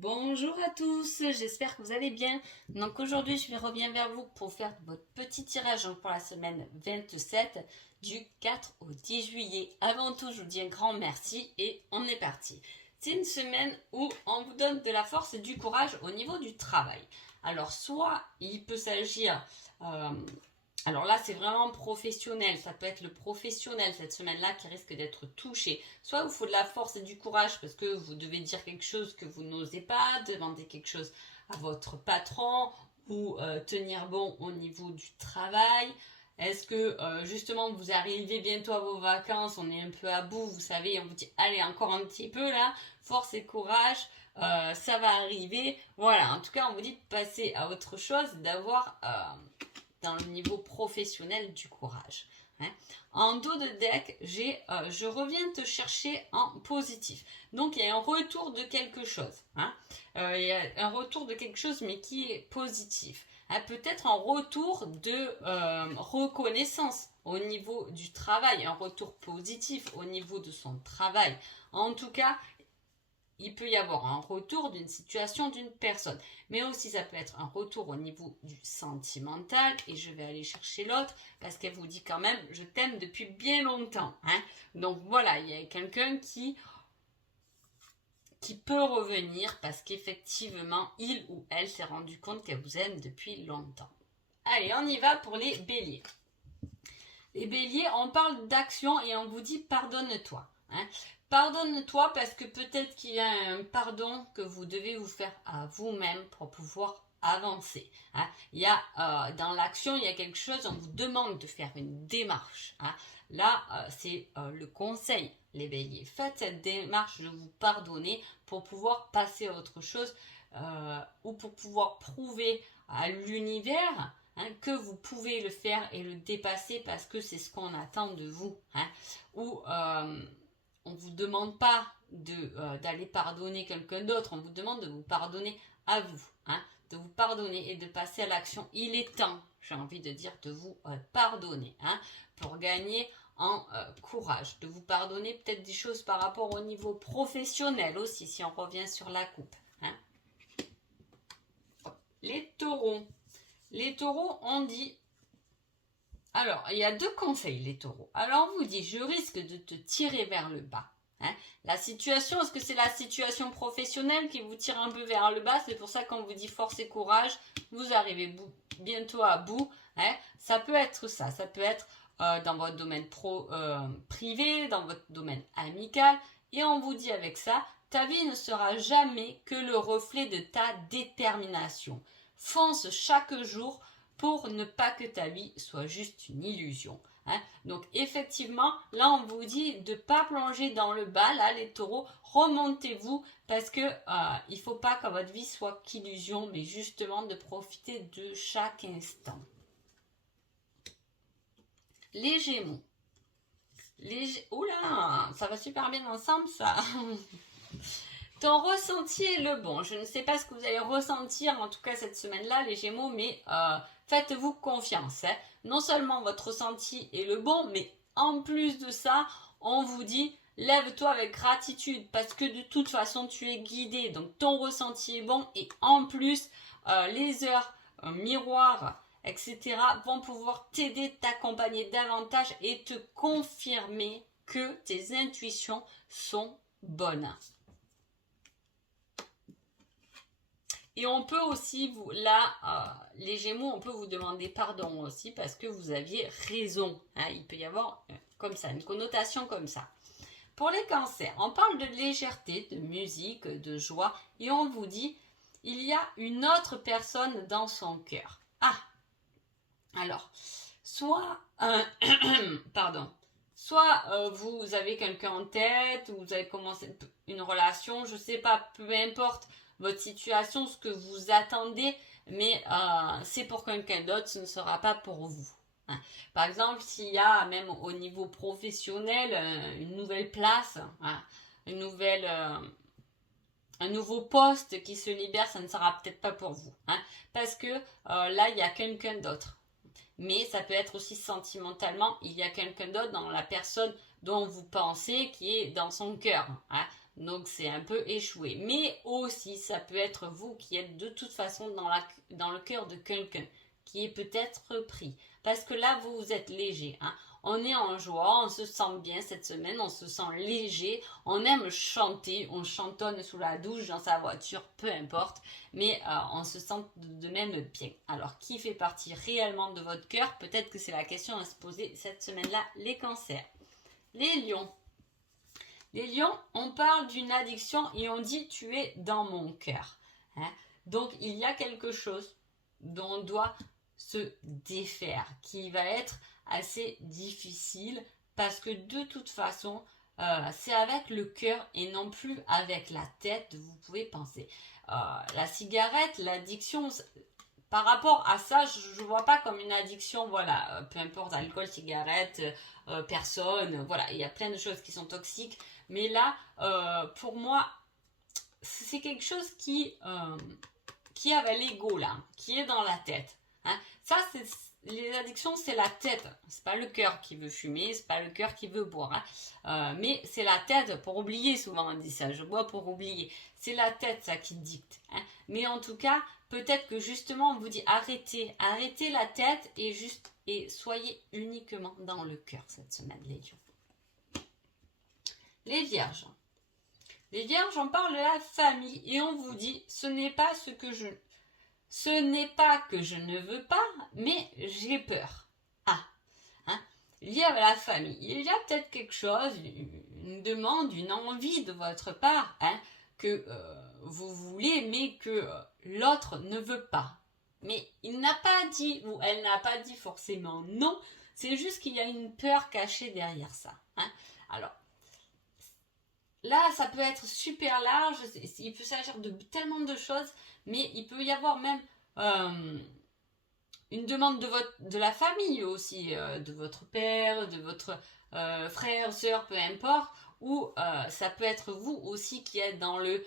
Bonjour à tous, j'espère que vous allez bien. Donc aujourd'hui, je reviens vers vous pour faire votre petit tirage pour la semaine 27 du 4 au 10 juillet. Avant tout, je vous dis un grand merci et on est parti. C'est une semaine où on vous donne de la force et du courage au niveau du travail. Alors soit il peut s'agir... alors là, c'est vraiment professionnel. Ça peut être le professionnel cette semaine-là qui risque d'être touché. Soit il vous faut de la force et du courage parce que vous devez dire quelque chose que vous n'osez pas, demander quelque chose à votre patron ou tenir bon au niveau du travail. Est-ce que justement vous arrivez bientôt à vos vacances, on est un peu à bout, vous savez, on vous dit allez encore un petit peu là, force et courage, ça va arriver. Voilà, en tout cas on vous dit de passer à autre chose, d'avoir dans le niveau professionnel du courage. En dos de deck, j'ai je reviens te chercher en positif. Donc il y a un retour de quelque chose. Il y a un retour de quelque chose mais qui est positif. Peut-être un retour de reconnaissance au niveau du travail, un retour positif au niveau de son travail. En tout cas, il peut y avoir un retour d'une situation d'une personne. Mais aussi, ça peut être un retour au niveau du sentimental. Et je vais aller chercher l'autre parce qu'elle vous dit quand même, je t'aime depuis bien longtemps. Donc voilà, il y a quelqu'un qui peut revenir parce qu'effectivement, il ou elle s'est rendu compte qu'elle vous aime depuis longtemps. Allez, on y va pour les béliers. Les béliers, on parle d'action et on vous dit pardonne-toi. Pardonne-toi parce que peut-être qu'il y a un pardon que vous devez vous faire à vous-même pour pouvoir avancer. Il y a dans l'action, il y a quelque chose, on vous demande de faire une démarche. Là, c'est le conseil, les béliers. Faites cette démarche de vous pardonner pour pouvoir passer à autre chose ou pour pouvoir prouver à l'univers que vous pouvez le faire et le dépasser parce que c'est ce qu'on attend de vous. Ou on ne vous demande pas d'aller pardonner quelqu'un d'autre, on vous demande de vous pardonner à vous, de vous pardonner et de passer à l'action. Il est temps, j'ai envie de dire, de vous pardonner pour gagner en courage, de vous pardonner peut-être des choses par rapport au niveau professionnel aussi, si on revient sur la coupe. Les taureaux. Les taureaux, on dit... Alors, il y a deux conseils, les taureaux. Alors, on vous dit, je risque de te tirer vers le bas. La situation, est-ce que c'est la situation professionnelle qui vous tire un peu vers le bas? C'est pour ça qu'on vous dit force et courage, vous arrivez bientôt à bout. Ça peut être ça, ça peut être dans votre domaine privé, dans votre domaine amical. Et on vous dit avec ça, ta vie ne sera jamais que le reflet de ta détermination. Fonce chaque jour pour ne pas que ta vie soit juste une illusion. Donc effectivement, là on vous dit de ne pas plonger dans le bas, là les taureaux, remontez-vous parce que il ne faut pas que votre vie soit qu'illusion, mais justement de profiter de chaque instant. Les gémeaux. Oula, ça va super bien ensemble ça. Ton ressenti est le bon. Je ne sais pas ce que vous allez ressentir en tout cas cette semaine-là, les Gémeaux, mais faites-vous confiance. Non seulement votre ressenti est le bon, mais en plus de ça, on vous dit lève-toi avec gratitude parce que de toute façon tu es guidé. Donc ton ressenti est bon et en plus les heures miroirs, etc. vont pouvoir t'aider, t'accompagner davantage et te confirmer que tes intuitions sont bonnes. Et on peut aussi, les Gémeaux, on peut vous demander pardon aussi parce que vous aviez raison. Il peut y avoir comme ça, une connotation comme ça. Pour les cancers, on parle de légèreté, de musique, de joie. Et on vous dit, il y a une autre personne dans son cœur. Alors, soit, soit vous avez quelqu'un en tête, ou vous avez commencé une relation, je ne sais pas, peu importe votre situation, ce que vous attendez, mais c'est pour quelqu'un d'autre, ce ne sera pas pour vous. Par exemple, s'il y a même au niveau professionnel une nouvelle place, un nouveau poste qui se libère, ça ne sera peut-être pas pour vous. Parce que là, il y a quelqu'un d'autre. Mais ça peut être aussi sentimentalement, il y a quelqu'un d'autre dans la personne dont vous pensez qui est dans son cœur. Donc c'est un peu échoué. Mais aussi, ça peut être vous qui êtes de toute façon dans le cœur de quelqu'un qui est peut-être pris. Parce que là, vous êtes léger. Hein. On est en joie, on se sent bien cette semaine, on se sent léger, on aime chanter, on chantonne sous la douche, dans sa voiture, peu importe, mais on se sent de même bien. Alors, qui fait partie réellement de votre cœur? Peut-être que c'est la question à se poser cette semaine-là, les cancers. Les lions. Les lions, on parle d'une addiction et on dit tu es dans mon cœur. Hein? Donc, il y a quelque chose dont on doit se défaire, qui va être assez difficile parce que de toute façon, c'est avec le cœur et non plus avec la tête, vous pouvez penser. La cigarette, l'addiction, par rapport à ça, je ne vois pas comme une addiction, voilà, peu importe, alcool, cigarette, personne, voilà, il y a plein de choses qui sont toxiques, mais là, pour moi, c'est quelque chose qui est avec l'ego, là, qui est dans la tête. Hein. Ça, les addictions, c'est la tête. C'est pas le cœur qui veut fumer, c'est pas le cœur qui veut boire. Hein. Mais c'est la tête pour oublier. Souvent on dit ça. Je bois pour oublier. C'est la tête ça qui dicte. Hein. Mais en tout cas, peut-être que justement on vous dit arrêtez la tête et soyez uniquement dans le cœur cette semaine, les lions. Les vierges. Les vierges, on parle de la famille et on vous dit ce n'est pas que je ne veux pas, mais j'ai peur. Ah, hein, lié à la famille. Il y a peut-être quelque chose, une demande, une envie de votre part, hein, que vous voulez, mais que l'autre ne veut pas. Mais il n'a pas dit, ou elle n'a pas dit forcément non, c'est juste qu'il y a une peur cachée derrière ça. Hein. Alors, là, ça peut être super large, il peut s'agir de tellement de choses, mais il peut y avoir même une demande de la famille aussi, de votre père, de votre frère, soeur, peu importe, ou ça peut être vous aussi qui êtes dans le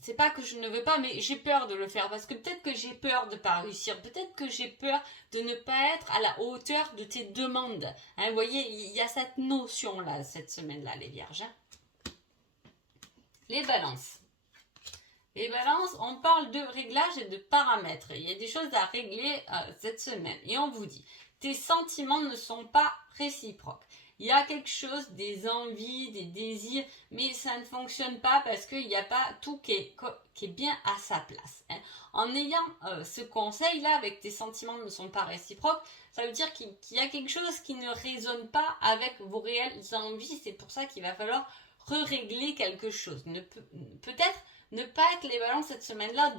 c'est pas que je ne veux pas, mais j'ai peur de le faire parce que peut-être que j'ai peur de ne pas réussir, peut-être que j'ai peur de ne pas être à la hauteur de tes demandes. Hein, vous voyez, il y a cette notion-là, cette semaine-là, les vierges. Hein. Les balances. Les balances, on parle de réglage et de paramètres. Il y a des choses à régler cette semaine. Et on vous dit, tes sentiments ne sont pas réciproques. Il y a quelque chose, des envies, des désirs, mais ça ne fonctionne pas parce qu'il n'y a pas tout qui est bien à sa place. Hein. En ayant ce conseil-là, avec tes sentiments ne sont pas réciproques, ça veut dire qu'il y a quelque chose qui ne résonne pas avec vos réelles envies. C'est pour ça qu'il va falloir régler quelque chose. Peut-être ne pas être les balances cette semaine-là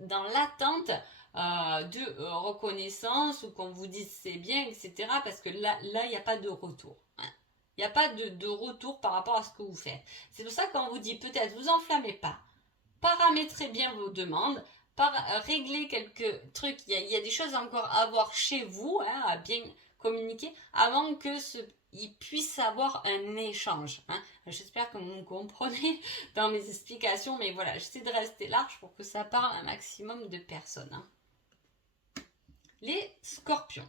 dans l'attente de reconnaissance ou qu'on vous dise c'est bien, etc. Parce que là, il n'y a pas de retour. Hein. Il n'y a pas de retour par rapport à ce que vous faites. C'est pour ça qu'on vous dit peut-être vous enflammez pas, paramétrez bien vos demandes, régler quelques trucs. Il y a des choses encore à voir chez vous, hein, à bien communiquer avant que il puisse avoir un échange. Hein. J'espère que vous me comprenez dans mes explications, mais voilà, j'essaie de rester large pour que ça parle un maximum de personnes. Hein. Les scorpions.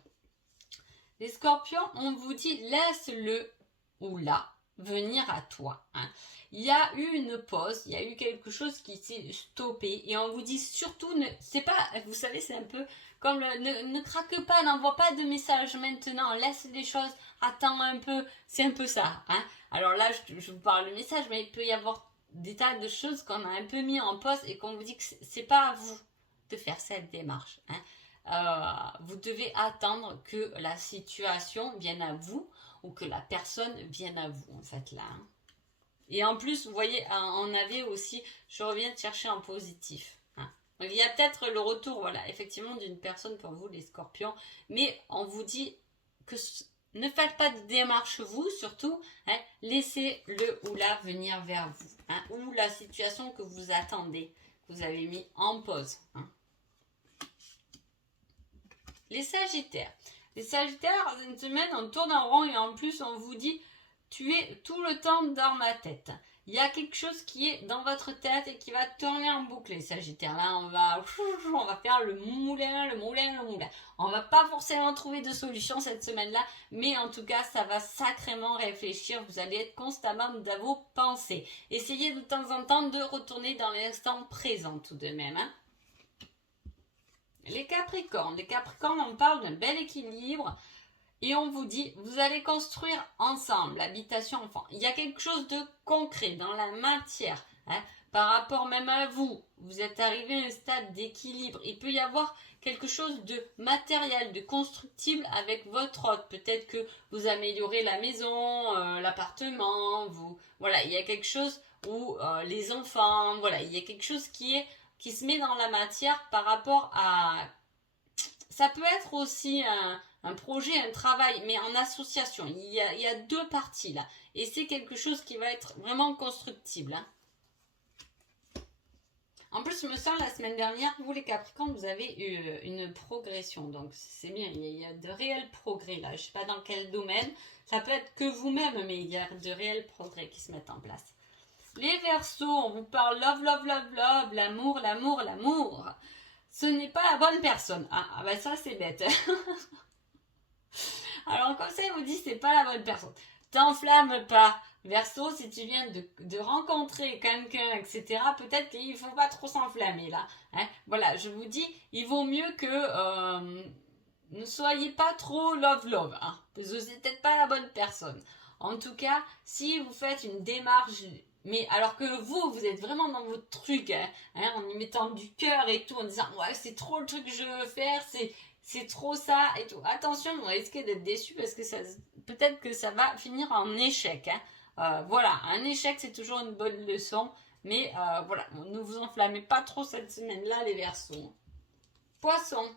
Les scorpions, on vous dit laisse-le ou la venir à toi. Hein. Il y a eu une pause, il y a eu quelque chose qui s'est stoppé et on vous dit surtout, c'est pas, vous savez, c'est un peu comme ne craque pas, n'envoie pas de message maintenant, laisse les choses, attends un peu, c'est un peu ça. Hein. Alors là, je vous parle de message, mais il peut y avoir des tas de choses qu'on a un peu mis en pause et qu'on vous dit que c'est pas à vous de faire cette démarche. Hein. Vous devez attendre que la situation vienne à vous ou que la personne vienne à vous en fait là. Hein. Et en plus, vous voyez, on avait aussi, je reviens de chercher en positif. Hein. Donc, il y a peut-être le retour, voilà, effectivement, d'une personne pour vous, les scorpions, mais on vous dit que ne faites pas de démarche vous, surtout, hein, laissez le ou la venir vers vous, hein, ou la situation que vous attendez, que vous avez mis en pause. Hein. Les sagittaires. Les sagittaires, une semaine, on tourne en rond et en plus, on vous dit tu es tout le temps dans ma tête. il y a quelque chose qui est dans votre tête et qui va tourner en boucle. Les Sagittaires, là, on va faire le moulin. On va pas forcément trouver de solution cette semaine-là, mais en tout cas, ça va sacrément réfléchir. Vous allez être constamment dans vos pensées. Essayez de temps en temps de retourner dans l'instant présent tout de même. Hein. Les Capricornes, on parle d'un bel équilibre. Et on vous dit, vous allez construire ensemble l'habitation enfant. Il y a quelque chose de concret dans la matière. Hein, par rapport même à vous. Vous êtes arrivé à un stade d'équilibre. Il peut y avoir quelque chose de matériel, de constructible avec votre hôte. Peut-être que vous améliorez la maison, l'appartement. Voilà, il y a quelque chose où les enfants. Voilà, il y a quelque chose qui se met dans la matière par rapport à... Ça peut être aussi un projet, un travail, mais en association. Il y a deux parties là. Et c'est quelque chose qui va être vraiment constructible. Hein. En plus, je me sens la semaine dernière, vous les Capricornes, vous avez eu une progression. Donc c'est bien, il y a de réels progrès là. Je ne sais pas dans quel domaine. Ça peut être que vous-même, mais il y a de réels progrès qui se mettent en place. Les Verseaux, on vous parle love, l'amour. Ce n'est pas la bonne personne. Ah bah ça c'est bête. Alors comme ça il vous dit c'est pas la bonne personne. T'enflamme pas. Verseau, si tu viens de rencontrer quelqu'un, etc., peut-être qu'il ne faut pas trop s'enflammer là. Hein. Voilà, je vous dis, il vaut mieux que ne soyez pas trop love. Hein, parce que c'est peut-être pas la bonne personne. En tout cas, si vous faites une démarche... Mais alors que vous êtes vraiment dans votre truc, hein, en y mettant du cœur et tout, en disant ouais c'est trop le truc que je veux faire, c'est trop ça et tout. Attention, vous risquez d'être déçu parce que peut-être que ça va finir en échec. Hein. Voilà, un échec c'est toujours une bonne leçon, mais voilà, ne vous enflammez pas trop cette semaine-là les Verseaux. Poisson,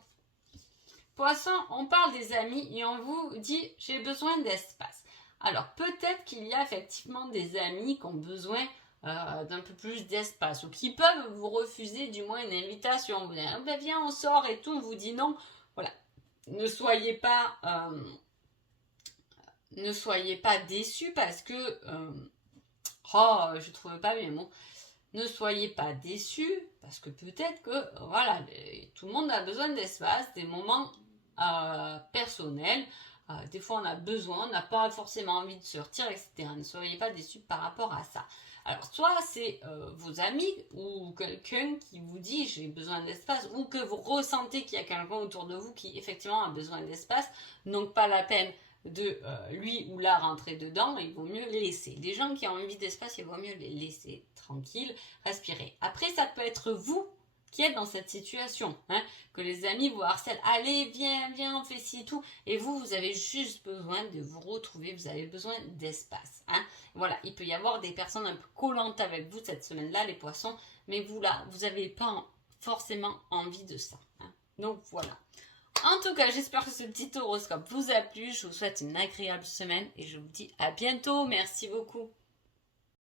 on parle des amis et on vous dit j'ai besoin d'espace. Alors, peut-être qu'il y a effectivement des amis qui ont besoin d'un peu plus d'espace ou qui peuvent vous refuser du moins une invitation. Vous dites, ben viens, on sort et tout, on vous dit non. Voilà. Ne soyez pas déçus parce que... je ne trouve pas mes mots. Ne soyez pas déçus parce que peut-être que, voilà, tout le monde a besoin d'espace, des moments personnels. Des fois on a besoin, on n'a pas forcément envie de sortir, etc. Ne soyez pas déçus par rapport à ça. Alors soit c'est vos amis ou quelqu'un qui vous dit j'ai besoin d'espace ou que vous ressentez qu'il y a quelqu'un autour de vous qui effectivement a besoin d'espace, donc pas la peine de lui ou la rentrer dedans, il vaut mieux les laisser. Les gens qui ont envie d'espace, il vaut mieux les laisser tranquilles, respirer. Après ça peut être vous qui êtes dans cette situation, hein, que les amis vous harcèlent, allez, viens, on fait ci, tout, et vous avez juste besoin de vous retrouver, vous avez besoin d'espace, hein. Voilà, il peut y avoir des personnes un peu collantes avec vous cette semaine-là, les poissons, mais vous là, vous n'avez pas forcément envie de ça, hein. Donc voilà. En tout cas, j'espère que ce petit horoscope vous a plu, je vous souhaite une agréable semaine, et je vous dis à bientôt, merci beaucoup.